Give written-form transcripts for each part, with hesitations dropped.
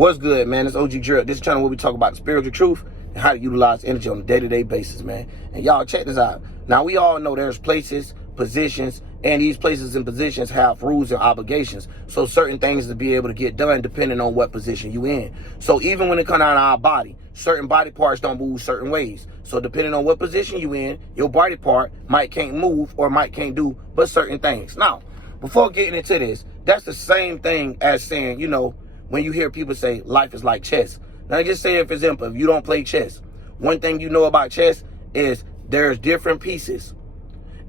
What's good, man? It's OG Drill. This channel where we talk about the spiritual truth and how to utilize energy on a day-to-day basis, man. And y'all, check this out. Now, we all know there's places, positions, and these places and positions have rules and obligations. So certain things to be able to get done depending on what position you in. So even when it comes out of our body, certain body parts don't move certain ways. So depending on what position you in, your body part might can't move or might can't do but certain things. Now, before getting into this, that's the same thing as saying, you know, when you hear people say life is like chess. Now, just say, for example, if you don't play chess, one thing you know about chess is there's different pieces.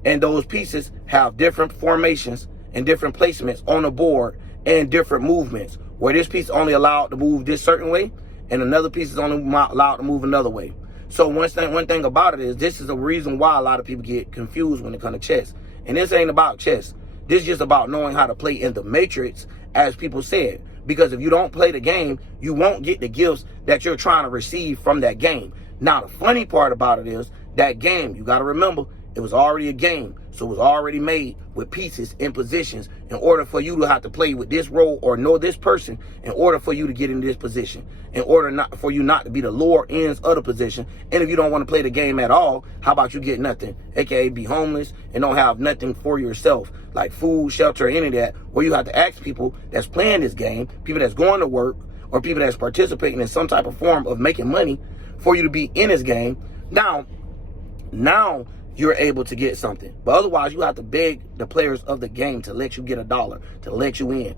And those pieces have different formations and different placements on the board and different movements. Where this piece only allowed to move this certain way and another piece is only allowed to move another way. So one thing about it is this is the reason why a lot of people get confused when it comes to chess. And this ain't about chess. This is just about knowing how to play in the matrix, as people said. Because if you don't play the game, you won't get the gifts that you're trying to receive from that game. Now, the funny part about it is that game, you got to remember, it was already a game. So it was already made with pieces and positions in order for you to have to play with this role or know this person in order for you to get in this position, in order not for you not to be the lower ends of the position. And if you don't want to play the game at all, how about you get nothing, aka be homeless and don't have nothing for yourself, like food, shelter, any of that, where you have to ask people that's playing this game, people that's going to work, or people that's participating in some type of form of making money for you to be in this game. Now you're able to get something. But otherwise, you have to beg the players of the game to let you get $1, to let you in.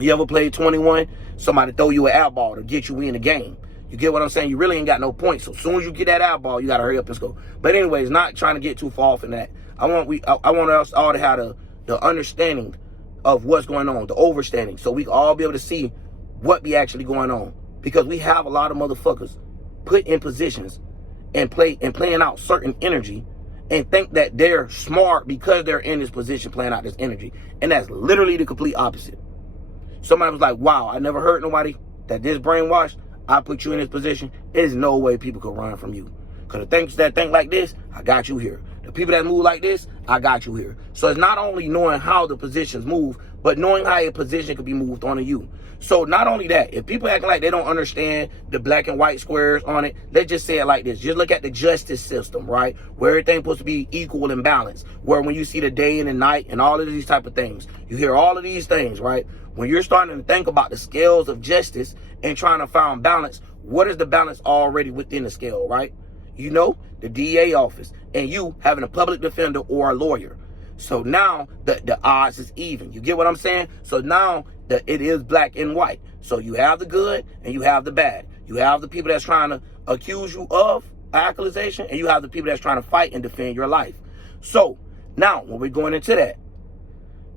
You ever played 21? Somebody throw you an eyeball to get you in the game. You get what I'm saying? You really ain't got no points. So as soon as you get that eyeball, you got to hurry up and go. But anyways, not trying to get too far off in that. I want us all to have the understanding of what's going on, the overstanding, so we can all be able to see what be actually going on. Because we have a lot of motherfuckers put in positions and playing out certain energy and think that they're smart because they're in this position playing out this energy. And that's literally the complete opposite. Somebody was like, wow, I never heard nobody that this brainwashed. I put you in this position. There's no way people could run from you. Because the things that think like this, I got you here. The people that move like this, I got you here. So it's not only knowing how the positions move, but knowing how a position could be moved onto you. So not only that, if people acting like they don't understand the black and white squares on it, let's just say it like this. Just look at the justice system, right? Where everything's supposed to be equal and balanced. Where when you see the day and the night and all of these type of things, you hear all of these things, right? When you're starting to think about the scales of justice and trying to find balance, what is the balance already within the scale, right? You know, the DA office and you having a public defender or a lawyer. So now the odds is even. You get what I'm saying? So now it is black and white. So you have the good and you have the bad. You have the people that's trying to accuse you of accusation and you have the people that's trying to fight and defend your life. So now when we're going into that,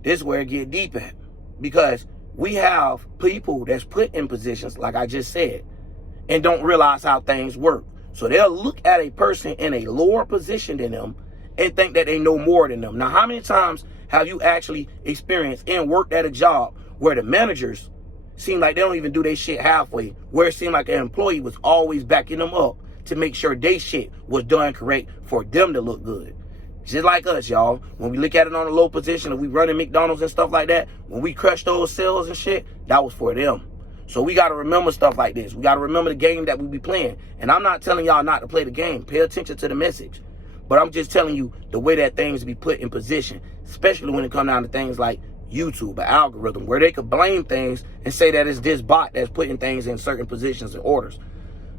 this is where it get deep at. Because we have people that's put in positions, like I just said, and don't realize how things work. So they'll look at a person in a lower position than them and think that they know more than them. Now, how many times have you actually experienced and worked at a job where the managers seem like they don't even do their shit halfway, where it seemed like an employee was always backing them up to make sure their shit was done correct for them to look good? Just like us, y'all. When we look at it on a low position, if we running McDonald's and stuff like that, when we crush those sales and shit, that was for them. So we got to remember stuff like this. We got to remember the game that we be playing. And I'm not telling y'all not to play the game. Pay attention to the message. But I'm just telling you the way that things be put in position, especially when it comes down to things like YouTube, an algorithm, where they could blame things and say that it's this bot that's putting things in certain positions and orders.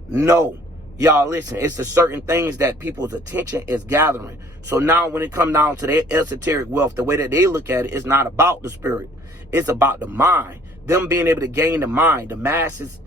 No. Y'all listen, it's the certain things that people's attention is gathering. So now when it comes down to their esoteric wealth, the way that they look at it, it's not about the spirit. It's about the mind. Them being able to gain the mind, the masses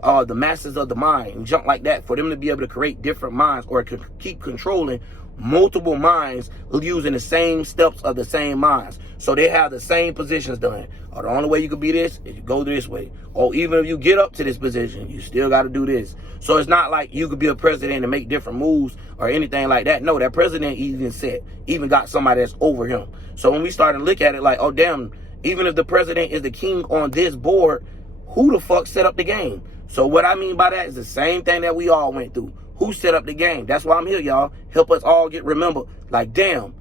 of the mind and junk like that, for them to be able to create different minds or keep controlling multiple minds using the same steps of the same minds. So they have the same positions done. Or the only way you could be this is you go this way. Or even if you get up to this position, you still got to do this. So it's not like you could be a president and make different moves or anything like that. No, that president even got somebody that's over him. So when we start to look at it like, oh damn, even if the president is the king on this board, who the fuck set up the game? So what I mean by that is the same thing that we all went through. Who set up the game? That's why I'm here, y'all. Help us all remember, like, damn,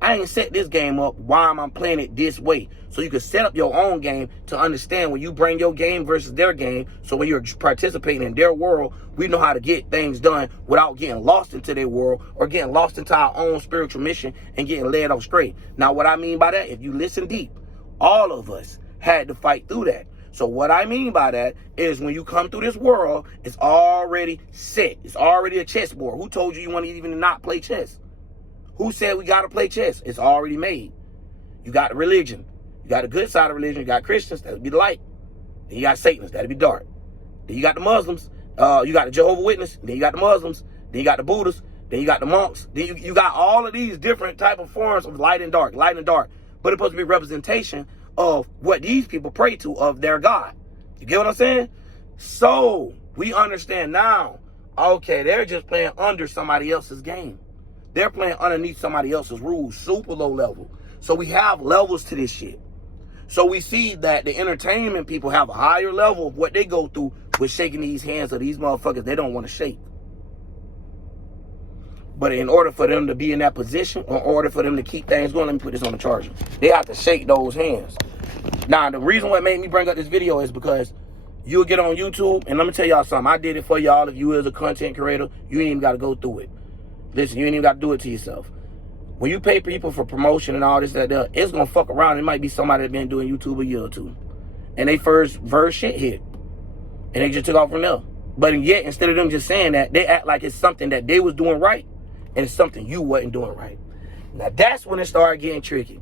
I ain't set this game up. Why am I playing it this way? So you can set up your own game to understand when you bring your game versus their game. So when you're participating in their world, we know how to get things done without getting lost into their world or getting lost into our own spiritual mission and getting led off straight. Now, what I mean by that, if you listen deep, all of us had to fight through that. So what I mean by that is when you come through this world, it's already set. It's already a chessboard. Who told you you want to even not play chess? Who said we got to play chess? It's already made. You got religion. You got the good side of religion. You got Christians. That'll be the light. Then you got Satanists. That'll be dark. Then you got the Muslims. You got the Jehovah's Witness. Then you got the Muslims. Then you got the Buddhists. Then you got the monks. Then you got all of these different type of forms of light and dark. Light and dark. But it's supposed to be a representation of what these people pray to of their God. You get what I'm saying? So we understand now, okay, they're just playing under somebody else's game. They're playing underneath somebody else's rules, super low level. So we have levels to this shit. So we see that the entertainment people have a higher level of what they go through with shaking these hands of these motherfuckers they don't want to shake. But in order for them to be in that position, or in order for them to keep things going, let me put this on the charger. They have to shake those hands. Now, the reason what made me bring up this video is because you'll get on YouTube, and let me tell y'all something. I did it for y'all. If you as a content creator, you ain't even got to go through it. Listen, you ain't even got to do it to yourself. When you pay people for promotion and all this, that, it's going to fuck around. It might be somebody that's been doing YouTube a year or two. And they first verse shit hit. And they just took off from there. But yet, instead of them just saying that, they act like it's something that they was doing right. And it's something you wasn't doing right. Now, that's when it started getting tricky.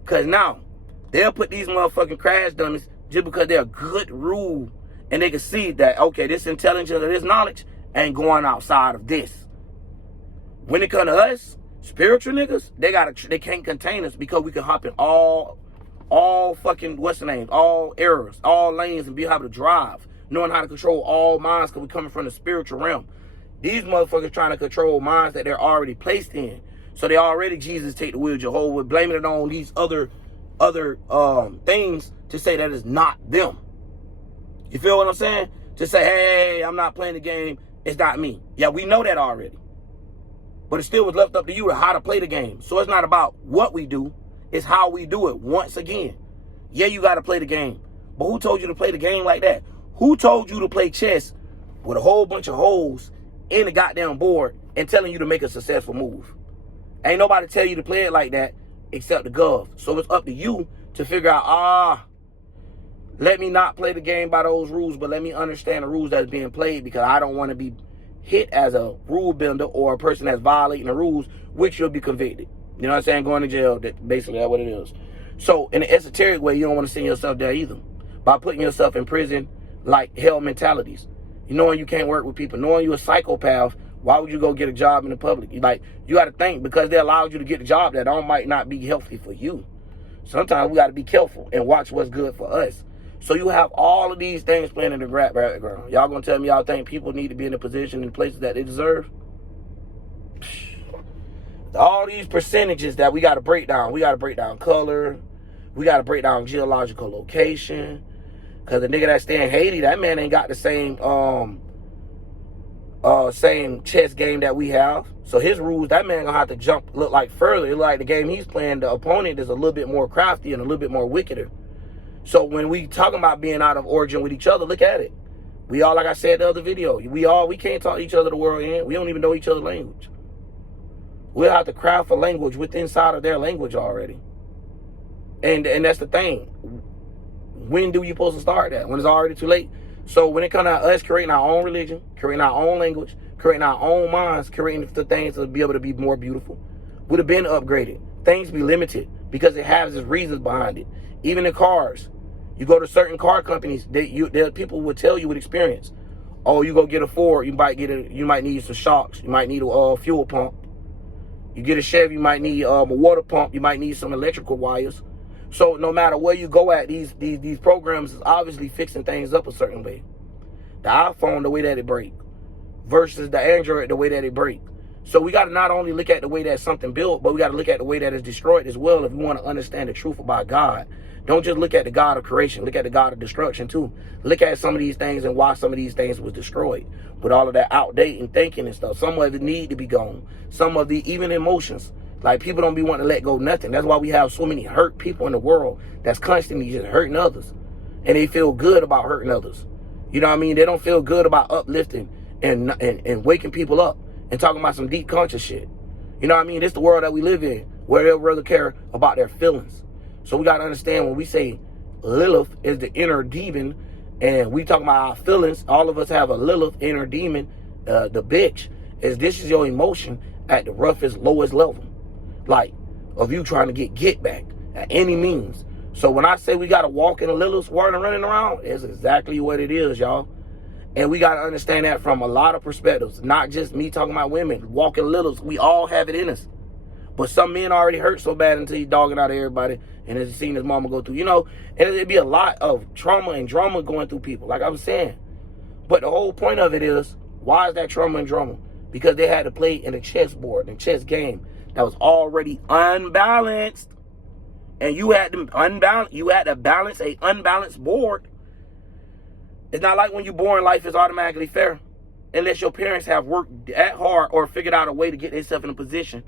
Because now, they'll put these motherfucking crash dummies just because they're a good rule. And they can see that, okay, this intelligence or this knowledge ain't going outside of this. When it comes to us, spiritual niggas, they can't contain us because we can hop in all fucking, what's the name, all errors, all lanes and be able to drive. Knowing how to control all minds because we're coming from the spiritual realm. These motherfuckers trying to control minds that they're already placed in. So they already, Jesus take the wheel, Jehovah, blaming it on these other things to say that it's not them. You feel what I'm saying? To say, hey, I'm not playing the game, it's not me. Yeah, we know that already. But it still was left up to you to how to play the game. So it's not about what we do, it's how we do it once again. Yeah, you got to play the game. But who told you to play the game like that? Who told you to play chess with a whole bunch of holes in the goddamn board and telling you to make a successful move? Ain't nobody tell you to play it like that except the gov. So it's up to you to figure out, let me not play the game by those rules, but let me understand the rules that's being played because I don't want to be hit as a rule bender or a person that's violating the rules, which you'll be convicted. You know what I'm saying? Going to jail, basically that's what it is. So in an esoteric way, you don't want to send yourself there either. By putting yourself in prison like hell mentalities. You knowing you can't work with people, knowing you're a psychopath, why would you go get a job in the public? You got to think because they allowed you to get a job that might not be healthy for you. Sometimes we got to be careful and watch what's good for us. So you have all of these things playing in the background. Y'all gonna tell me y'all think people need to be in a position in places that they deserve? All these percentages that we got to break down. We got to break down color. We got to break down geological location. Because the nigga that stay in Haiti, that man ain't got the same chess game that we have. So his rules, that man gonna have to look like further. It look like the game he's playing, the opponent is a little bit more crafty and a little bit more wickeder. So when we talking about being out of origin with each other, look at it. We all, like I said in the other video, we can't talk each other the world in. We don't even know each other's language. We'll have to craft a language within inside of their language already. And that's the thing. When do you supposed to start that? When it's already too late? So when it comes to us creating our own religion, creating our own language, creating our own minds, creating the things to be able to be more beautiful, would have been upgraded. Things be limited because it has its reasons behind it. Even in cars. You go to certain car companies, people will tell you with experience. Oh, you go get a Ford, you might need some shocks, you might need a fuel pump. You get a Chevy, you might need a water pump, you might need some electrical wires. So no matter where you go at, these programs is obviously fixing things up a certain way. The iPhone, the way that it break, versus the Android, the way that it break. So we got to not only look at the way that something built, but we got to look at the way that it's destroyed as well if we want to understand the truth about God. Don't just look at the God of creation. Look at the God of destruction too. Look at some of these things and why some of these things was destroyed with all of that outdated thinking and stuff. Some of it need to be gone. Some of the even emotions Like, people don't be wanting to let go of nothing. That's why we have so many hurt people in the world that's constantly just hurting others. And they feel good about hurting others. You know what I mean? They don't feel good about uplifting and waking people up and talking about some deep conscious shit. You know what I mean? It's the world that we live in, where they'll rather care about their feelings. So we got to understand, when we say Lilith is the inner demon, and we talking about our feelings, all of us have a Lilith inner demon, the bitch, this is your emotion at the roughest, lowest level. Like, of you trying to get back at any means. So when I say we got to walk in a Lilith's water and running around, it's exactly what it is, y'all. And we got to understand that from a lot of perspectives, not just me talking about women. Walking Liliths, we all have it in us. But some men already hurt so bad until he's dogging out everybody and has seen his mama go through, you know, and it'd be a lot of trauma and drama going through people, like I was saying. But the whole point of it is, why is that trauma and drama? Because they had to play in a chessboard, in a chess game that was already unbalanced. And you had to balance a unbalanced board. It's not like when you're born, life is automatically fair. Unless your parents have worked that hard or figured out a way to get themselves in a position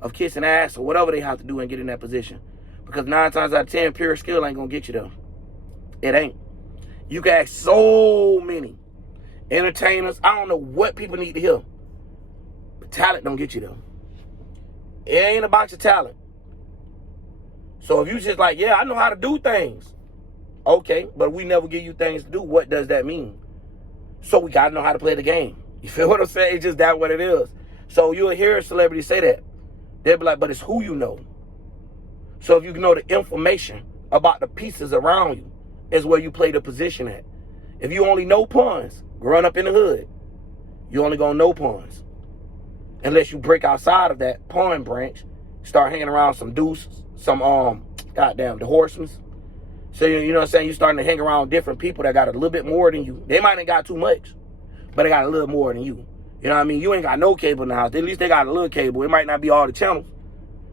of kissing ass or whatever they have to do and get in that position. Because 9 times out of 10, pure skill ain't going to get you there. It ain't. You can ask so many entertainers. I don't know what people need to hear. But talent don't get you there. It ain't about your talent. So if you just like, yeah, I know how to do things. Okay, but we never give you things to do. What does that mean? So we got to know how to play the game. You feel what I'm saying? It's just that what it is. So you'll hear a celebrity say that. They'll be like, but it's who you know. So if you know the information about the pieces around you is where you play the position at. If you only know pawns growing up in the hood, you only going to know pawns. Unless you break outside of that pawn branch, start hanging around some deuces, some, the horsemen. So, you know what I'm saying? You're starting to hang around different people that got a little bit more than you. They might ain't got too much, but they got a little more than you. You know what I mean? You ain't got no cable in the house. At least they got a little cable. It might not be all the channels.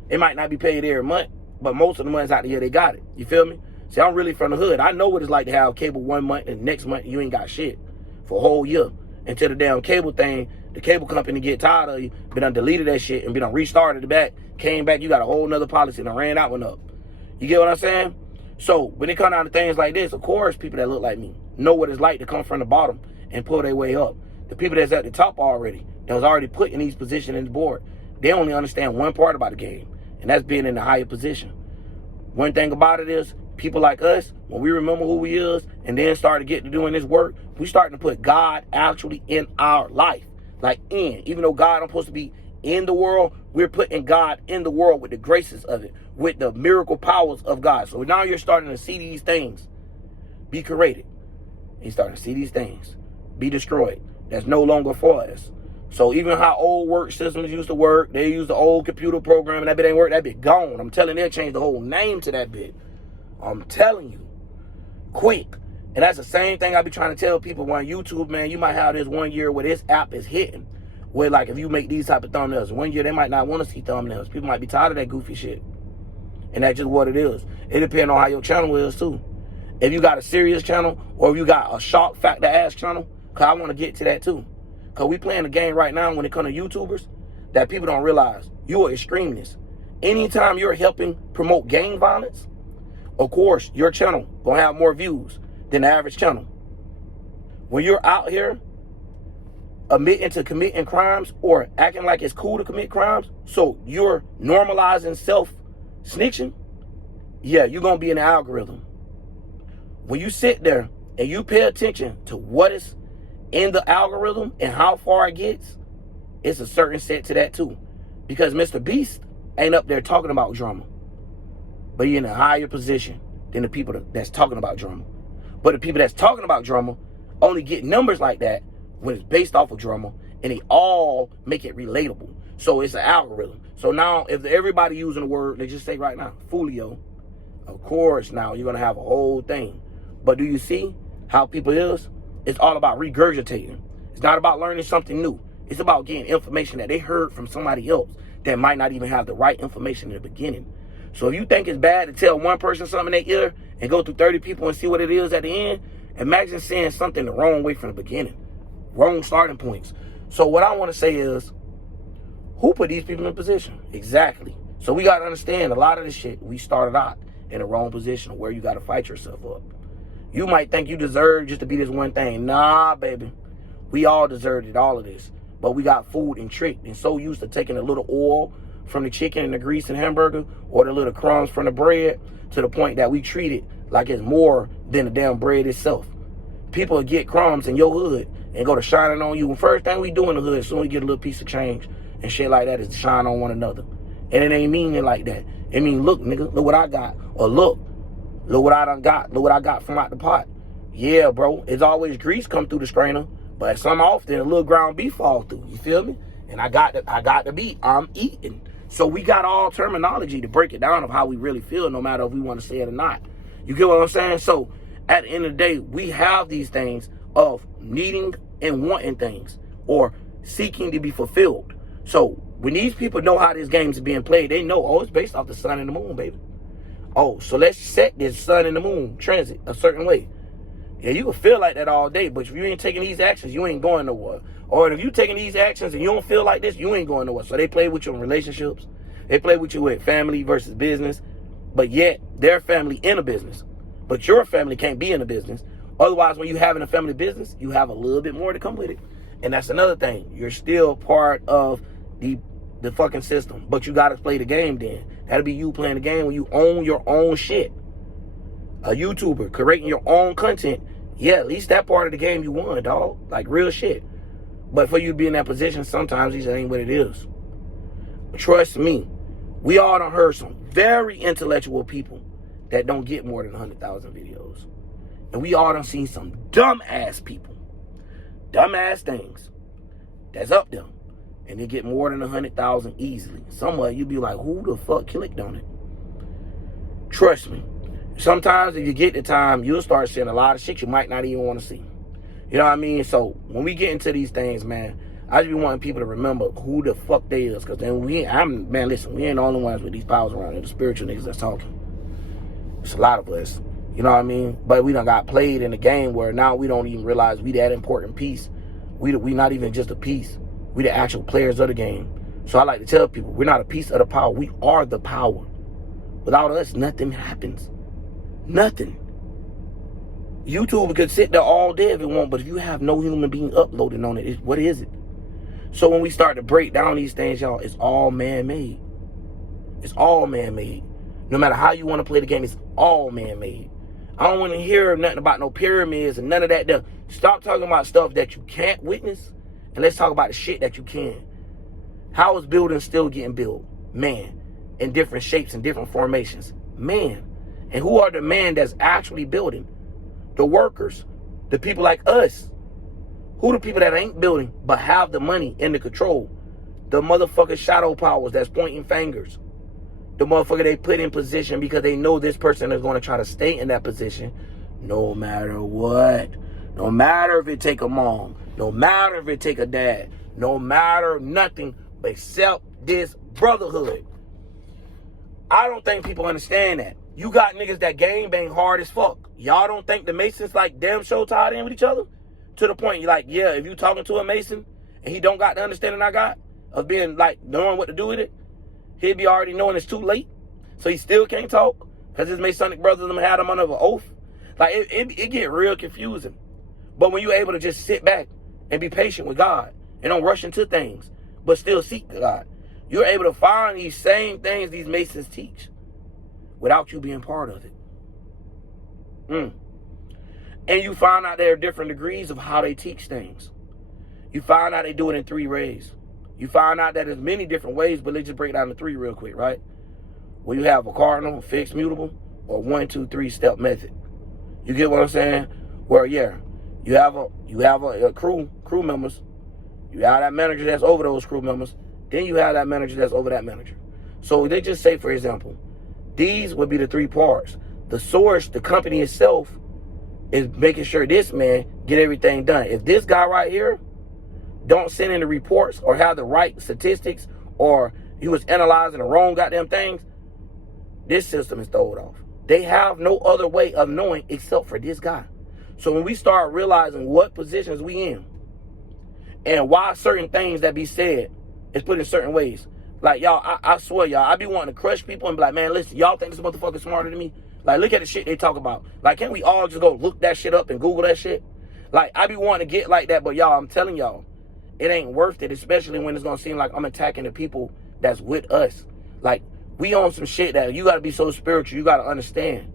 It might not be paid every month, but most of the months out the year, they got it. You feel me? See, I'm really from the hood. I know what it's like to have cable 1 month and next month you ain't got shit for a whole year. Until the damn cable thing, the cable company get tired of you, been done deleted that shit and been done restarted it back, came back, you got a whole nother policy and I ran that one up. You get what I'm saying? So when it comes down to things like this, of course, people that look like me know what it's like to come from the bottom and pull their way up. The people that's at the top already, that was already put in these positions in the board, they only understand one part about the game, and that's being in the higher position. One thing about it is, people like us, when we remember who we is and then start to get to doing this work, we starting to put God actually in our life. Like even though God ain't supposed to be in the world, we're putting God in the world with the graces of it, with the miracle powers of God. So now you're starting to see these things be created. You're starting to see these things be destroyed. That's no longer for us. So even how old work systems used to work, they use the old computer program and that bit ain't work, that bit gone. I'm telling you, they'll change the whole name to that bit. I'm telling you. Quick. And that's the same thing I be trying to tell people on YouTube, man. You might have this 1 year where this app is hitting. Where, like, if you make these type of thumbnails, 1 year they might not want to see thumbnails. People might be tired of that goofy shit. And that's just what it is. It depends on how your channel is, too. If you got a serious channel or if you got a shock factor ass channel, because I want to get to that, too. Because we playing a game right now when it comes to YouTubers that people don't realize. You are extremists. Anytime you're helping promote gang violence, of course, your channel going to have more views than the average channel. When you're out here admitting to committing crimes or acting like it's cool to commit crimes, so you're normalizing self-snitching, yeah, you're going to be in the algorithm. When you sit there and you pay attention to what is in the algorithm and how far it gets, it's a certain set to that too. Because Mr. Beast ain't up there talking about drama, but he's in a higher position than the people that's talking about drama. But the people that's talking about drama only get numbers like that when it's based off of drama, and they all make it relatable. So it's an algorithm. So now, if everybody using the word, let's just say right now, Fulio, of course now you're going to have a whole thing. But do you see how people is? It's all about regurgitating. It's not about learning something new. It's about getting information that they heard from somebody else that might not even have the right information in the beginning. So if you think it's bad to tell one person something in their ear and go through 30 people and see what it is at the end, imagine saying something the wrong way from the beginning. Wrong starting points. So what I want to say is, who put these people in position? Exactly. So we got to understand a lot of this shit, we started out in the wrong position where you got to fight yourself up. You might think you deserve just to be this one thing. Nah, baby. We all deserved it, all of this. But we got fooled and tricked and so used to taking a little oil from the chicken and the grease and hamburger or the little crumbs from the bread to the point that we treat it like it's more than the damn bread itself. People will get crumbs in your hood and go to shining on you. And first thing we do in the hood, as soon as we get a little piece of change and shit like that, is to shine on one another. And it ain't mean it like that. It mean, look, nigga, look what I got. Or look what I done got. Look what I got from out the pot. Yeah, bro, it's always grease come through the strainer, but some often a little ground beef fall through. You feel me? And I got the beef. I'm eating. So we got all terminology to break it down of how we really feel, no matter if we want to say it or not. You get what I'm saying? So at the end of the day, we have these things of needing and wanting things or seeking to be fulfilled. So when these people know how this game is being played, they know, oh, it's based off the sun and the moon, baby. Oh, so let's set this sun and the moon transit a certain way. Yeah, you can feel like that all day, but if you ain't taking these actions, you ain't going nowhere. Or if you taking these actions and you don't feel like this, you ain't going nowhere. So they play with you in relationships. They play with you with family versus business. But yet, their family in a business. But your family can't be in a business. Otherwise, when you have in a family business, you have a little bit more to come with it. And that's another thing. You're still part of the fucking system. But you got to play the game then. That'll be you playing the game when you own your own shit. A YouTuber creating your own content. Yeah, at least that part of the game you won, dog. Like real shit. But for you to be in that position, sometimes it just ain't what it is. Trust me. We all done heard some very intellectual people that don't get more than 100,000 videos. And we all done seen some dumb-ass people. Dumb-ass things. That's up there. And they get more than 100,000 easily. Somewhere you be like, who the fuck clicked on it? Trust me. Sometimes if you get the time, you'll start seeing a lot of shit you might not even want to see. You know what I mean? So when we get into these things, man, I just be wanting people to remember who the fuck they is. Because then listen, we ain't the only ones with these powers around here. The spiritual niggas that's talking. It's a lot of us. You know what I mean? But we done got played in a game where now we don't even realize we that important piece. We not even just a piece. We the actual players of the game. So I like to tell people, we're not a piece of the power. We are the power. Without us, nothing happens. Nothing. YouTube could sit there all day if it want, but if you have no human being uploading on it, what is it? So when we start to break down these things, y'all, it's all man-made. It's all man-made. No matter how you want to play the game, it's all man-made. I don't want to hear nothing about no pyramids and none of that. Stop talking about stuff that you can't witness, and let's talk about the shit that you can. How is buildings still getting built? Man. In different shapes and different formations. Man. And who are the men that's actually building? The workers. The people like us. Who the people that ain't building but have the money and the control? The motherfucking shadow powers that's pointing fingers. The motherfucker they put in position because they know this person is going to try to stay in that position no matter what. No matter if it take a mom. No matter if it take a dad. No matter nothing except this brotherhood. I don't think people understand that. You got niggas that gang bang hard as fuck. Y'all don't think the Masons like damn show tied in with each other? To the point you're like, yeah, if you talking to a Mason and he don't got the understanding I got of being like knowing what to do with it, he'd be already knowing it's too late. So he still can't talk because his Masonic brothers them had him under an oath. Like it get real confusing. But when you're able to just sit back and be patient with God and don't rush into things, but still seek God, you're able to find these same things these Masons teach without you being part of it. And you find out there are different degrees of how they teach things. You find out they do it in 3 ways. You find out that there's many different ways, but let's just break it down to 3 real quick, right? Where you have a cardinal, fixed, mutable, or 1, 2, 3 step method. You get what I'm saying? Where, yeah, you have a crew members. You have that manager that's over those crew members. Then you have that manager that's over that manager. So they just say, for example, these would be the 3 parts. The source, the company itself, is making sure this man get everything done. If this guy right here don't send in the reports or have the right statistics or he was analyzing the wrong goddamn things, this system is thrown off. They have no other way of knowing except for this guy. So when we start realizing what positions we in and why certain things that be said is put in certain ways, Like, y'all, I swear, y'all, I be wanting to crush people and be like, man, listen, y'all think this motherfucker smarter than me? Like, look at the shit they talk about. Like, can't we all just go look that shit up and Google that shit? Like, I be wanting to get like that, but y'all, I'm telling y'all, it ain't worth it, especially when it's gonna seem like I'm attacking the people that's with us. Like, we on some shit that you gotta be so spiritual, you gotta understand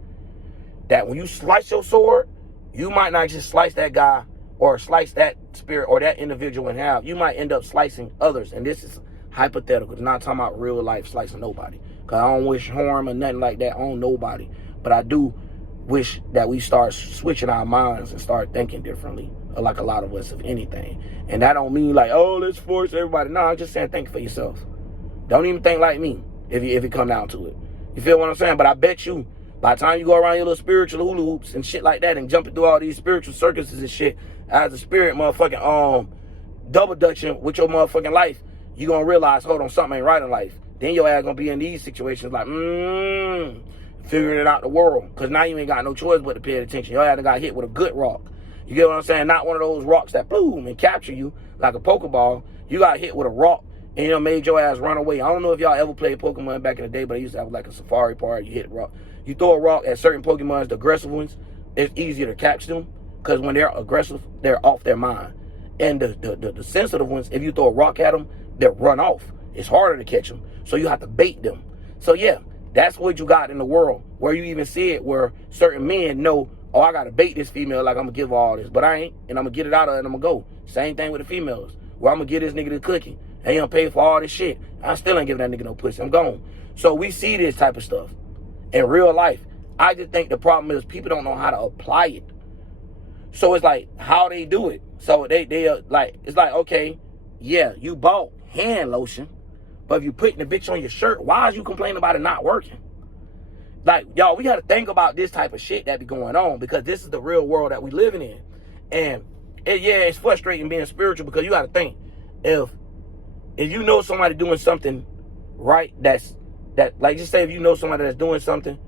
that when you slice your sword, you might not just slice that guy or slice that spirit or that individual in half. You might end up slicing others. And this is hypothetical. It's not talking about real life slicing nobody. Because I don't wish harm or nothing like that on nobody. But I do wish that we start switching our minds and start thinking differently, like a lot of us, if anything. And that don't mean like, oh, let's force everybody. No, I'm just saying think for yourself. Don't even think like me if it come down to it. You feel what I'm saying? But I bet you, by the time you go around your little spiritual hula hoops and shit like that and jumping through all these spiritual circuses and shit, as a spirit motherfucking double dutching with your motherfucking life, you gonna realize, hold on, something ain't right in life. Then your ass gonna be in these situations like, figuring it out the world. Cause now you ain't got no choice but to pay attention. Your ass got hit with a good rock. You get what I'm saying? Not one of those rocks that boom and capture you like a Pokeball. You got hit with a rock and it made your ass run away. I don't know if y'all ever played Pokemon back in the day, but I used to have like a safari park. You hit a rock. You throw a rock at certain Pokemons, the aggressive ones, it's easier to catch them because when they're aggressive, they're off their mind. And the sensitive ones, if you throw a rock at them, they'll run off. It's harder to catch them. So you have to bait them. So yeah, that's what you got in the world where you even see it where certain men know, oh, I got to bait this female like I'm going to give her all this. But I ain't. And I'm going to get it out of her and I'm going to go. Same thing with the females. Where I'm going to get this nigga the cookie. And he going to pay for all this shit. I still ain't giving that nigga no pussy. I'm gone. So we see this type of stuff in real life. I just think the problem is people don't know how to apply it. So it's like how they do it. So they like, it's like, okay, yeah, you bought hand lotion, but if you putting the bitch on your shirt, why is you complaining about it not working? Like, y'all, we got to think about this type of shit that be going on because this is the real world that we living in. And it's frustrating being spiritual because you got to think if you know somebody doing something right, that like just say if you know somebody that's doing something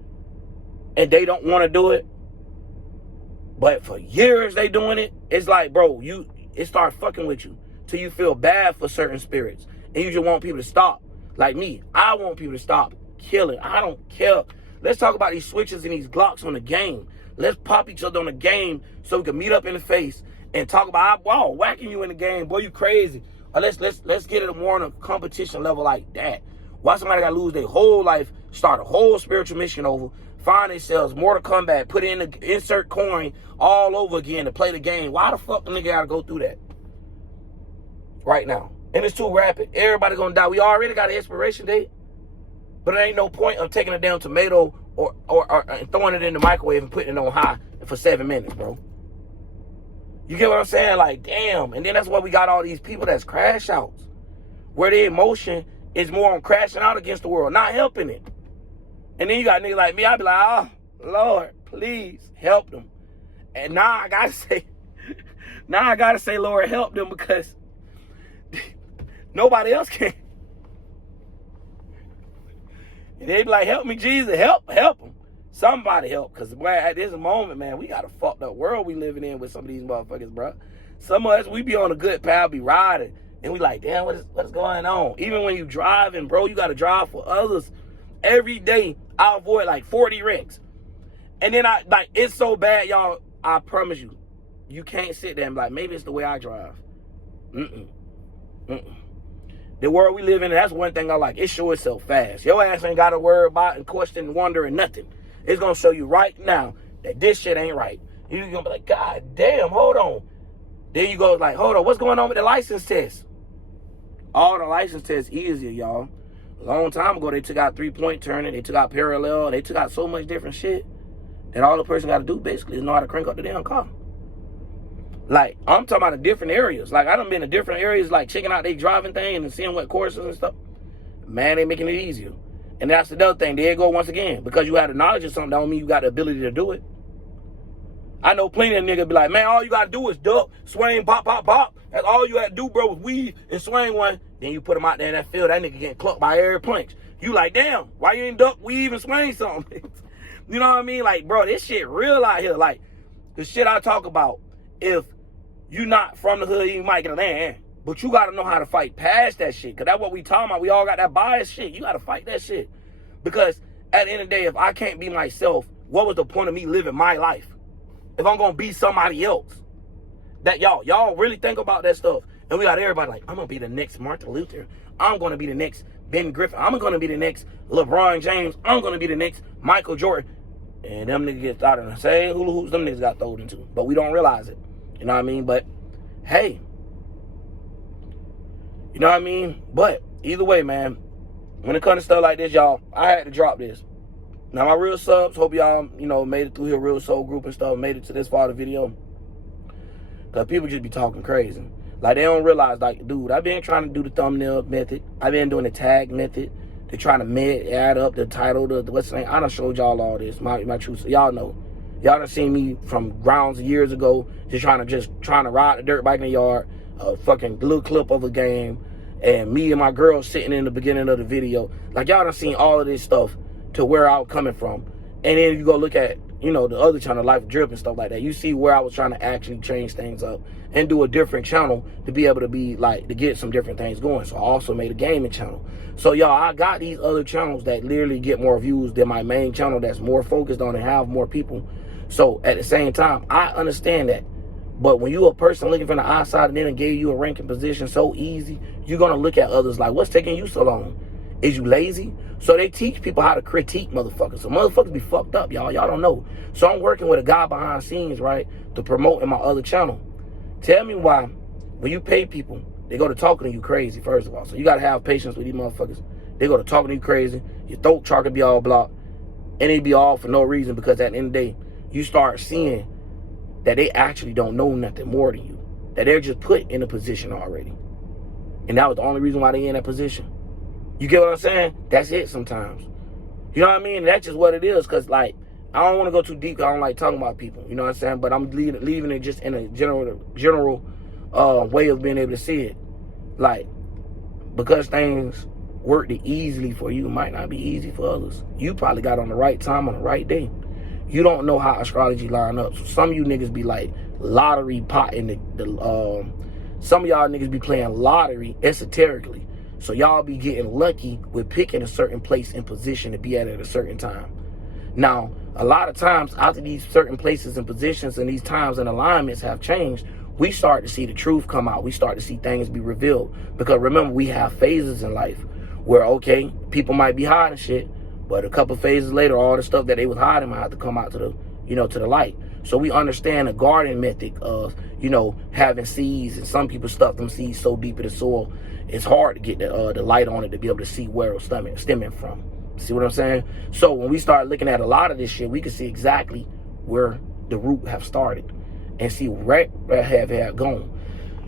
and they don't want to do it, but for years they doing it, it's like, bro, it starts fucking with you till you feel bad for certain spirits. And you just want people to stop. Like me, I want people to stop killing. I don't care. Let's talk about these switches and these Glocks on the game. Let's pop each other on the game so we can meet up in the face and talk about, wow, whacking you in the game, boy, you crazy. Or let's get it more on a competition level like that. Why somebody got to lose their whole life, start a whole spiritual mission over, find themselves, Mortal Kombat, put in the insert coin all over again to play the game. Why the fuck the nigga got to go through that right now? And it's too rapid. Everybody gonna die. We already got an expiration date. But there ain't no point of taking a damn tomato or throwing it in the microwave and putting it on high for 7 minutes, bro. You get what I'm saying? Like, damn. And then that's why we got all these people that's crash outs, where their emotion is more on crashing out against the world, not helping it. And then you got niggas like me, I be like, oh, Lord, please help them. And now I gotta say, Lord, help them because nobody else can. And they be like, help me, Jesus, help them. Somebody help. Because, boy, at this moment, man, we got a fucked up world we living in with some of these motherfuckers, bro. Some of us, we be on a good path, be riding. And we like, damn, what is going on? Even when you driving, bro, you got to drive for others. Every day, I avoid like 40 wrecks. And then it's so bad, y'all, I promise you, you can't sit there and be like, maybe it's the way I drive. The world we live in, that's one thing I like. It shows itself fast. Your ass ain't got to worry about and question, wondering nothing. It's going to show you right now that this shit ain't right. You're going to be like, God damn, hold on. Then you go like, hold on, what's going on with the license test? All the license tests easier, y'all. A long time ago, they took out 3-point turning. They took out parallel. They took out so much different shit that all the person got to do basically is know how to crank up the damn car. Like, I'm talking about the different areas. Like, I done been to different areas, like, checking out their driving thing and seeing what courses and stuff. Man, they making it easier. And that's the other thing. There you go once again. Because you have the knowledge of something, don't mean you got the ability to do it. I know plenty of niggas be like, man, all you got to do is duck, swing, pop, pop, pop. That's all you had to do, bro, was weave and swing one. Then you put him out there in that field, that nigga getting clucked by every punch. You like, damn, why you ain't duck, weave, and swing something? You know what I mean? Like, bro, this shit real out here. Like, the shit I talk about, if you not from the hood, you might get a land. But you got to know how to fight past that shit. Because that's what we talking about. We all got that bias shit. You got to fight that shit. Because at the end of the day, if I can't be myself, what was the point of me living my life? If I'm going to be somebody else. That y'all really think about that stuff. And we got everybody like, I'm going to be the next Martin Luther. I'm going to be the next Ben Griffin. I'm going to be the next LeBron James. I'm going to be the next Michael Jordan. And them niggas get started in the same hula hoops them niggas got thrown into. But we don't realize it. You know what I mean? But, hey. You know what I mean? But, either way, man. When it comes to stuff like this, y'all, I had to drop this. Now, my real subs, hope y'all, you know, made it through here, Real Soul Group and stuff, made it to this far of the video. Because people just be talking crazy. Like, they don't realize, like, dude, I've been trying to do the thumbnail method. I've been doing the tag method. They're trying to add up the title, the what's the name. I done showed y'all all this, my truth. So y'all know. Y'all done seen me from grounds years ago, just trying to ride the dirt bike in the yard, a fucking little clip of a game, and me and my girl sitting in the beginning of the video. Like, y'all done seen all of this stuff to where I was coming from. And then you go look at, you know, the other channel, Life Drip and stuff like that. You see where I was trying to actually change things up and do a different channel to be able to be like, to get some different things going. So I also made a gaming channel. So y'all, I got these other channels that literally get more views than my main channel that's more focused on and have more people. So at the same time, I understand that. But when you a person looking from the outside and then gave you a ranking position so easy, you're going to look at others like, what's taking you so long? Is you lazy? So they teach people how to critique motherfuckers. So motherfuckers be fucked up, y'all. Y'all don't know. So I'm working with a guy behind the scenes, right, to promote in my other channel. Tell me why, when you pay people, they go to talking to you crazy, first of all. So you got to have patience with these motherfuckers. They go to talking to you crazy. Your throat chart can be all blocked. And it be all for no reason, because at the end of the day, you start seeing that they actually don't know nothing more than you. That they're just put in a position already. And that was the only reason why they in that position. You get what I'm saying? That's it sometimes. You know what I mean? That's just what it is. Because, like, I don't want to go too deep. I don't like talking about people. You know what I'm saying? But I'm leaving it just in a general way of being able to see it. Like, because things work easily for you, it might not be easy for others. You probably got on the right time on the right day. You don't know how astrology line up. So some of you niggas be like lottery potting some of y'all niggas be playing lottery esoterically. So y'all be getting lucky with picking a certain place and position to be at a certain time. Now, a lot of times after these certain places and positions and these times and alignments have changed, we start to see the truth come out. We start to see things be revealed. Because remember, we have phases in life where, okay, people might be hiding shit, but a couple phases later, all the stuff that they was hiding might have to come out to the, you know, to the light. So we understand the garden method of, you know, having seeds, and some people stuff them seeds so deep in the soil, it's hard to get the light on it to be able to see where it's stemming from. See what I'm saying? So when we start looking at a lot of this shit, we can see exactly where the root have started and see where have gone.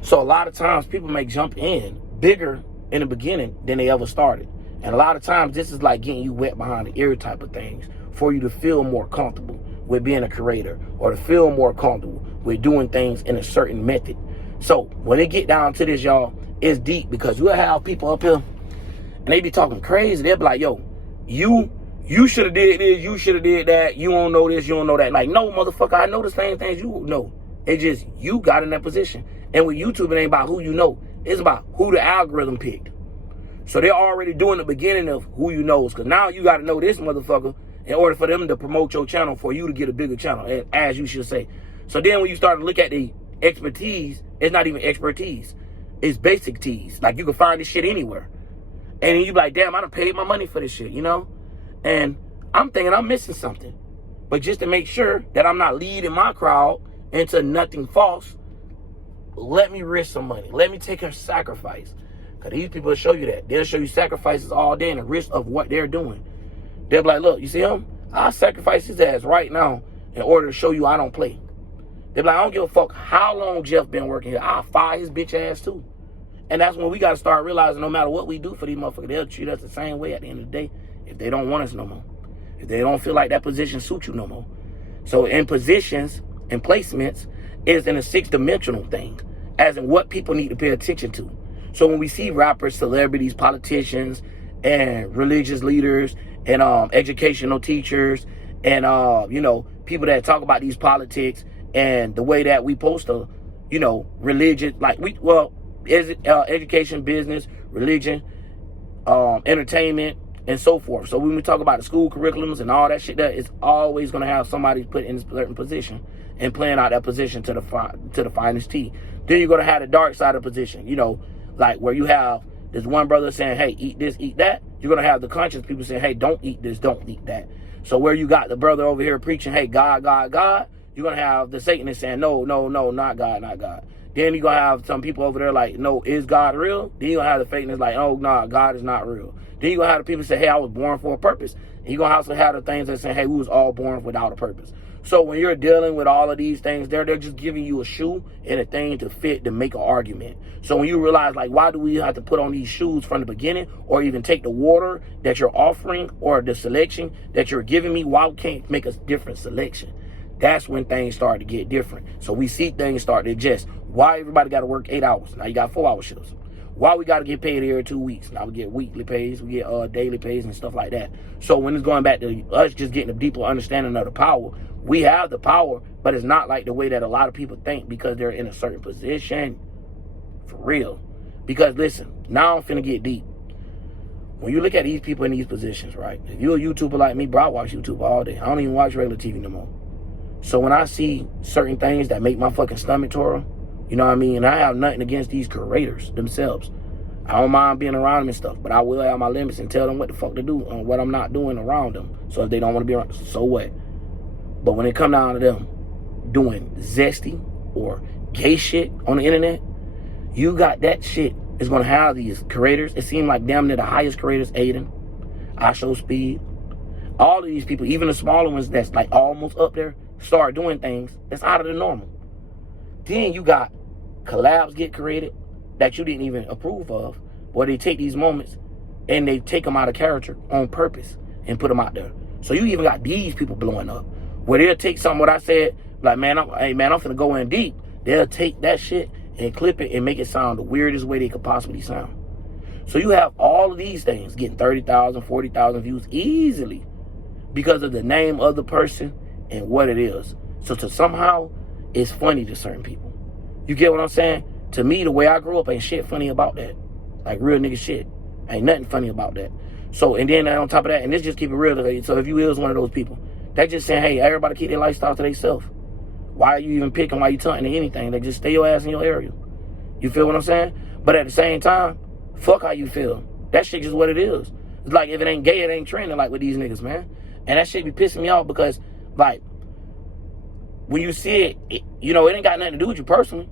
So a lot of times people may jump in bigger in the beginning than they ever started. And a lot of times this is like getting you wet behind the ear type of things for you to feel more comfortable with being a creator, or to feel more comfortable with doing things in a certain method. So when they get down to this, y'all, it's deep, because you'll have people up here and they be talking crazy. They'll be like, yo, you should have did this, you should have did that, you don't know this, you don't know that. Like, no, motherfucker, I know the same things you know. It's just you got in that position. And with YouTube, it ain't about who you know. It's about who the algorithm picked. So they're already doing the beginning of who you know. Because now you got to know this motherfucker in order for them to promote your channel, for you to get a bigger channel, as you should say. So then when you start to look at the expertise, it's not even expertise. It's basic teas. Like, you can find this shit anywhere. And then you be like, damn, I done paid my money for this shit, you know? And I'm thinking I'm missing something. But just to make sure that I'm not leading my crowd into nothing false, let me risk some money. Let me take a sacrifice. Because these people will show you that. They'll show you sacrifices all day and the risk of what they're doing. They'll be like, look, you see him? I'll sacrifice his ass right now in order to show you I don't play. They'll be like, I don't give a fuck how long Jeff been working here. I'll fire his bitch ass too. And that's when we got to start realizing no matter what we do for these motherfuckers, they'll treat us the same way at the end of the day if they don't want us no more. If they don't feel like that position suits you no more. So in positions and placements is in a six-dimensional thing, as in what people need to pay attention to. So when we see rappers, celebrities, politicians, and religious leaders, and educational teachers, and you know, people that talk about these politics and the way that we post to, you know, religion, like education, business, religion, entertainment, and so forth. So when we talk about the school curriculums and all that shit, that is always going to have somebody put in a certain position and playing out that position to the finest T. Then you're going to have the dark side of the position, you know, like where you have this one brother saying, hey, eat this, eat that. You're going to have the conscious people saying, hey, don't eat this, don't eat that. So where you got the brother over here preaching, hey, God, God, God, you're going to have the Satanists saying, no, no, no, not God, not God. Then you're going to have some people over there like, no, is God real? Then you're going to have the Satanists like, oh, nah, God is not real. Then you're going to have the people say, hey, I was born for a purpose. And you're going to also have the things that say, hey, we was all born without a purpose. So when you're dealing with all of these things, they're just giving you a shoe and a thing to fit to make an argument. So when you realize, like, why do we have to put on these shoes from the beginning, or even take the water that you're offering or the selection that you're giving me, why we can't make a different selection? That's when things start to get different. So we see things start to adjust. Why everybody got to work 8 hours? Now you got 4-hour shifts. Why we got to get paid every 2 weeks? Now we get weekly pays, we get daily pays and stuff like that. So when it's going back to us just getting a deeper understanding of the power, we have the power, but it's not like the way that a lot of people think because they're in a certain position. For real. Because listen, now I'm finna get deep. When you look at these people in these positions, right? If you're a YouTuber like me, bro, I watch YouTube all day. I don't even watch regular TV no more. So when I see certain things that make my fucking stomach twirl, you know what I mean? And I have nothing against these creators themselves. I don't mind being around them and stuff, but I will have my limits and tell them what the fuck to do and what I'm not doing around them. So if they don't want to be around, so what? But when it come down to them doing zesty or gay shit on the internet, you got that shit is going to have these creators. It seems like damn near the highest creators, Aiden, IShowSpeed, all of these people, even the smaller ones that's like almost up there, start doing things that's out of the normal. Then you got collabs get created that you didn't even approve of, where they take these moments and they take them out of character on purpose and put them out there. So you even got these people blowing up, where they'll take something what I said, like, man, I'm finna go in deep. They'll take that shit and clip it and make it sound the weirdest way they could possibly sound. So you have all of these things getting 30,000, 40,000 views easily because of the name of the person and what it is. So to somehow, it's funny to certain people. You get what I'm saying? To me, the way I grew up, ain't shit funny about that. Like real nigga shit. Ain't nothing funny about that. So, and then on top of that, and let's just keep it real today. So if you is one of those people, they just saying, hey, everybody keep their lifestyle to themselves. Why are you even picking? Why you taunting to anything? They just stay your ass in your area. You feel what I'm saying? But at the same time, fuck how you feel. That shit is what it is. It's like if it ain't gay, it ain't trending like with these niggas, man. And that shit be pissing me off because, like, when you see it, you know, it ain't got nothing to do with you personally.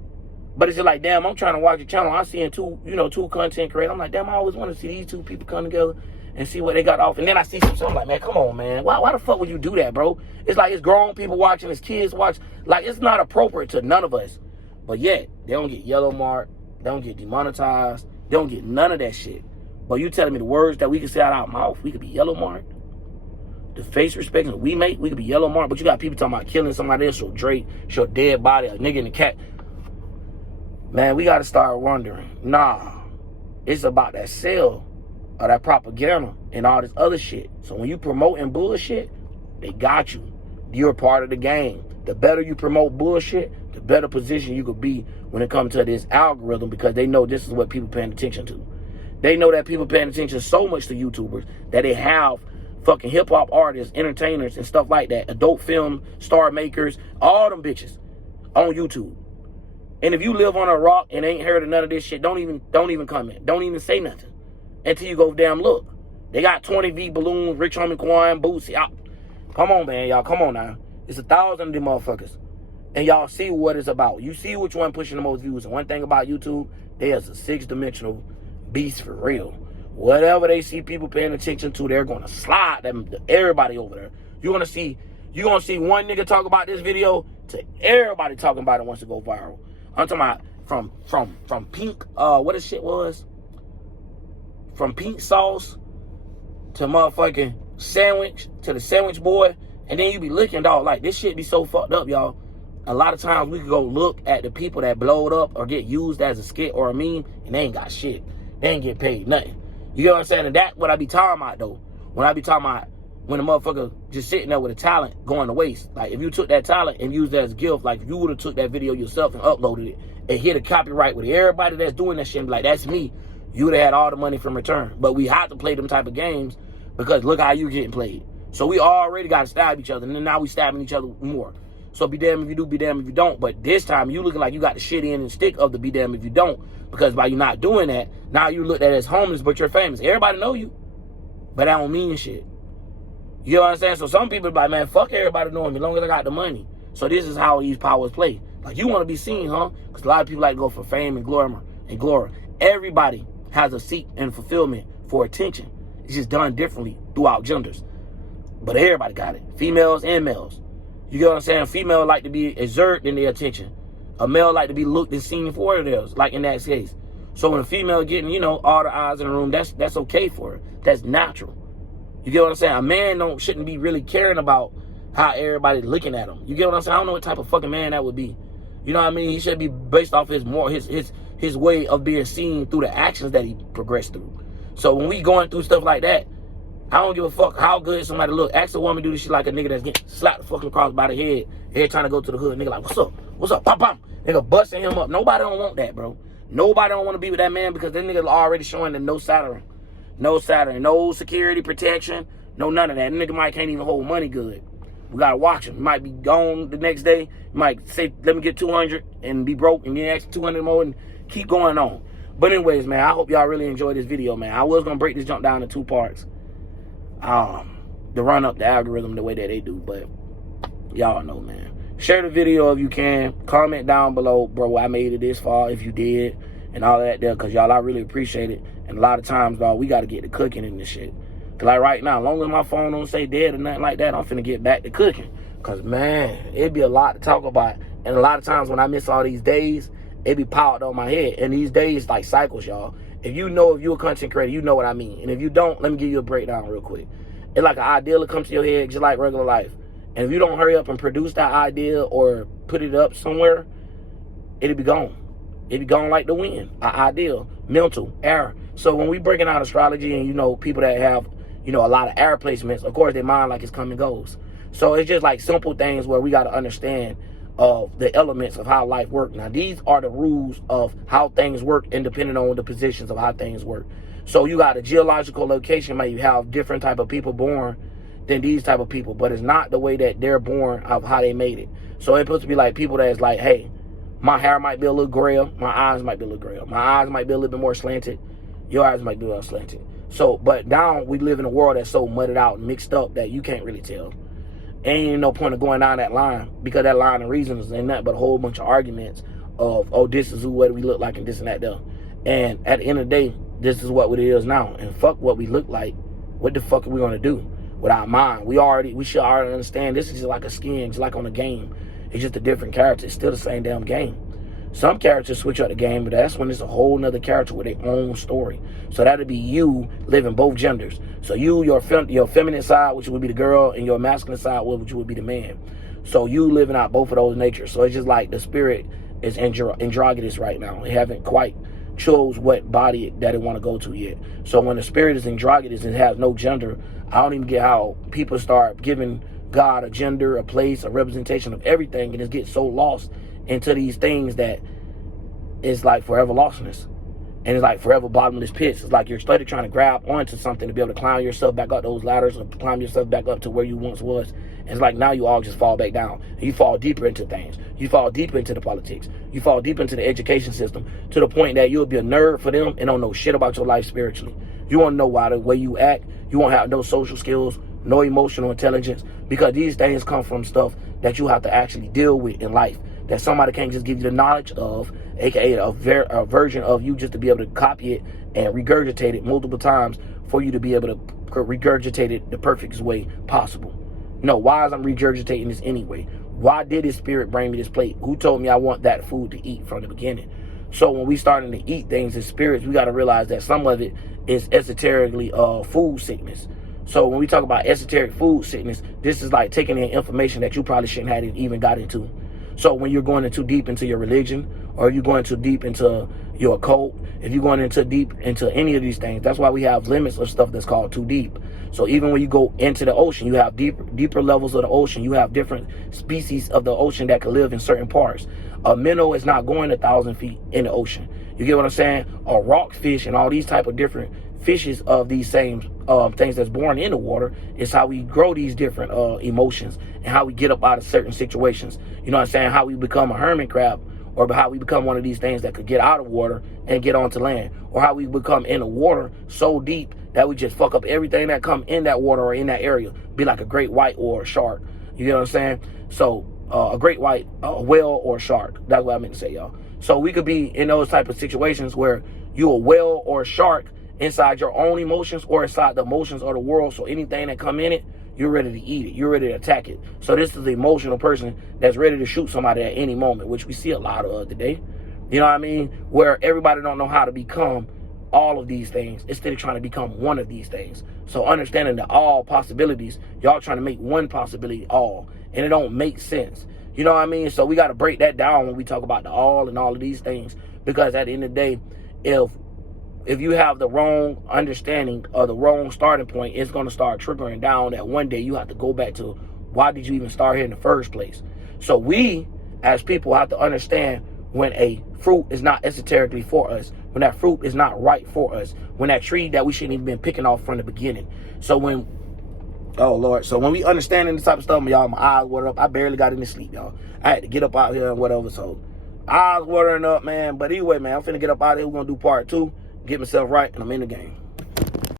But it's just like, damn, I'm trying to watch your channel. I see two content creators. I'm like, damn, I always want to see these two people come together and see what they got off. And then I see something like, man, come on, man. Why the fuck would you do that, bro? It's like it's grown people watching, it's kids watch. Like, it's not appropriate to none of us. But yet, they don't get yellow marked. They don't get demonetized. They don't get none of that shit. But you telling me the words that we can say out of our mouth, we could be yellow marked? The face respect that we make, we could be yellow marked. But you got people talking about killing somebody else, show dead body, a nigga in the cat. Man, we got to start wondering. Nah, it's about that sale or that propaganda and all this other shit. So when you promoting bullshit, they got you. You're part of the game. The better you promote bullshit, the better position you could be when it comes to this algorithm, because they know this is what people paying attention to. They know that people paying attention so much to YouTubers that they have fucking hip-hop artists, entertainers, and stuff like that, adult film star makers, all them bitches on YouTube. And if you live on a rock and ain't heard of none of this shit, don't even comment. Don't even say nothing until you go damn look. They got 20V balloons, Rich Homie Quan, Bootsy. Come on, man, y'all. Come on now. It's 1,000 of them motherfuckers. And y'all see what it's about. You see which one pushing the most views. And one thing about YouTube, there's a 6-dimensional beast for real. Whatever they see people paying attention to, they're going to slide them everybody over there. You're going to see one nigga talk about this video to everybody talking about it wants to go viral. I'm talking about from pink, what this shit was? From pink sauce to motherfucking sandwich to the sandwich boy. And then you be looking, dog, like this shit be so fucked up, y'all. A lot of times we could go look at the people that blowed up or get used as a skit or a meme, and they ain't got shit. They ain't get paid nothing. You know what I'm saying? And that's what I be talking about, though. When I be talking about when a motherfucker just sitting there with a talent going to waste. Like, if you took that talent and used it as a gift, like, if you would have took that video yourself and uploaded it and hit a copyright with everybody that's doing that shit and be like, that's me, you would have had all the money from return. But we have to play them type of games because look how you getting played. So we already got to stab each other, and then now we stabbing each other more. So be damned if you do, be damned if you don't. But this time, you looking like you got the shit in and stick of the be damned if you don't. Because by you not doing that, now you looked at as homeless, but you're famous. Everybody know you, but that don't mean shit. You know what I'm saying? So some people be like, man, fuck everybody knowing me as long as I got the money. So this is how these powers play. Like, you want to be seen, huh? Because a lot of people like to go for fame and glory. Everybody has a seek and fulfillment for attention. It's just done differently throughout genders. But everybody got it. Females and males. You get what I'm saying? Female like to be exerted in their attention. A male like to be looked and seen for theirs, like in that case. So when a female getting, you know, all the eyes in the room, that's okay for her. That's natural. You get what I'm saying? A man shouldn't be really caring about how everybody's looking at him. You get what I'm saying? I don't know what type of fucking man that would be. You know what I mean? He should be based off his way of being seen through the actions that he progressed through. So when we going through stuff like that, I don't give a fuck how good somebody look. Ask a woman do this shit like a nigga that's getting slapped the fucking across by the head. Every time to go to the hood, nigga like, what's up? What's up? Pop, pop. Nigga busting him up. Nobody don't want that, bro. Nobody don't want to be with that man because that nigga already showing them no Saturn. No Saturn. No security protection. No none of that. Nigga might can't even hold money good. We gotta watch him. He might be gone the next day. He might say, let me get 200 and be broke and then ask 200 more and keep going on. But anyways, man, I hope y'all really enjoyed this video, man. I was gonna break this jump down in 2 parts. To run up the algorithm the way that they do, but y'all know, man. Share the video if you can. Comment down below, bro, I made it this far, if you did, and all that there, because y'all, I really appreciate it. And a lot of times, dog, we got to get to cooking in this shit. Because like right now, as long as my phone don't say dead or nothing like that, I'm finna get back to cooking. Because, man, it'd be a lot to talk about. And a lot of times when I miss all these days, it be piled on my head. And these days, like cycles, y'all. If you're a content creator, you know what I mean. And if you don't, let me give you a breakdown real quick. It's like an idea that comes to your head just like regular life. And if you don't hurry up and produce that idea or put it up somewhere, it'll be gone. It'll be gone like the wind. An idea, mental, error. So when we breaking out astrology and, you know, people that have, you know, a lot of air placements, of course, their mind like it's come and goes. So it's just like simple things where we got to understand the elements of how life works. Now, these are the rules of how things work and depending on the positions of how things work. So you got a geological location where you have different type of people born than these type of people, but it's not the way that they're born of how they made it. So it's supposed to be like people that's like, hey, my hair might be a little grayer, my eyes might be a little grayer, my eyes might be a little bit more slanted, your eyes might be a little slanted. So, but now we live in a world that's so mudded out and mixed up that you can't really tell. Ain't even no point of going down that line because that line of reasons ain't nothing but a whole bunch of arguments of, oh, this is what we look like and this and that though. And at the end of the day, this is what it is now. And fuck what we look like. What the fuck are we gonna do with our mind? We should already understand this is just like a skin, just like on a game. It's just a different character. It's still the same damn game. Some characters switch up the game, but that's when it's a whole nother character with their own story. So that'd be you living both genders. So you, your feminine side, which would be the girl, and your masculine side, which would be the man. So you living out both of those natures. So it's just like the spirit is androgynous right now. It haven't quite chose what body that it want to go to yet. So when the spirit is androgynous and has no gender, I don't even get how people start giving God a gender, a place, a representation of everything, and just get so lost into these things that it's like forever lostness. And it's like forever bottomless pits. It's like you're starting trying to grab onto something to be able to climb yourself back up those ladders or climb yourself back up to where you once was. And it's like now you all just fall back down. And you fall deeper into things. You fall deeper into the politics. You fall deeper into the education system to the point that you'll be a nerd for them and don't know shit about your life spiritually. You won't know why the way you act. You won't have no social skills, no emotional intelligence, because these things come from stuff that you have to actually deal with in life. That somebody can't just give you the knowledge of, aka a version of you just to be able to copy it and regurgitate it multiple times for you to be able to regurgitate it the perfect way possible. No, why is I'm regurgitating this anyway? Why did his spirit bring me this plate? Who told me I want that food to eat from the beginning? So when we starting to eat things as spirits, we got to realize that some of it is esoterically food sickness. So when we talk about esoteric food sickness, this is like taking in information that you probably shouldn't have even got into. So when you're going too deep into your religion or if you're going too deep into your occult, if you're going into deep into any of these things, that's why we have limits of stuff that's called too deep. So even when you go into the ocean, you have deeper levels of the ocean. You have different species of the ocean that can live in certain parts. A minnow is not going 1,000 feet in the ocean. You get what I'm saying? A rockfish and all these type of different fishes of these same things that's born in the water is how we grow these different emotions and how we get up out of certain situations. You know what I'm saying? How we become a hermit crab, or how we become one of these things that could get out of water and get onto land, or how we become in the water so deep that we just fuck up everything that come in that water or in that area. Be like a great white or a shark. You get what I'm saying? So a great white, a whale or a shark. That's what I meant to say, y'all. So we could be in those type of situations where you a whale or a shark inside your own emotions or inside the emotions of the world. So anything that come in it, you're ready to eat it. You're ready to attack it. So this is the emotional person that's ready to shoot somebody at any moment, which we see a lot of today. You know what I mean? Where everybody don't know how to become all of these things instead of trying to become one of these things. So understanding the all possibilities, y'all trying to make one possibility all, and it don't make sense. You know what I mean? So we got to break that down when we talk about the all and all of these things, because at the end of the day, if you have the wrong understanding or the wrong starting point, it's going to start triggering down that one day you have to go back to why did you even start here in the first place? So we as people have to understand when a fruit is not esoterically for us, when that fruit is not right for us, when that tree that we shouldn't even been picking off from the beginning. So when, oh Lord, so when we understanding this type of stuff, y'all, my eyes watered up. I barely got any sleep, y'all. I had to get up out here and whatever, so eyes watering up, man. But anyway, man, I'm finna get up out of here. We're gonna do part 2, get myself right, and I'm in the game.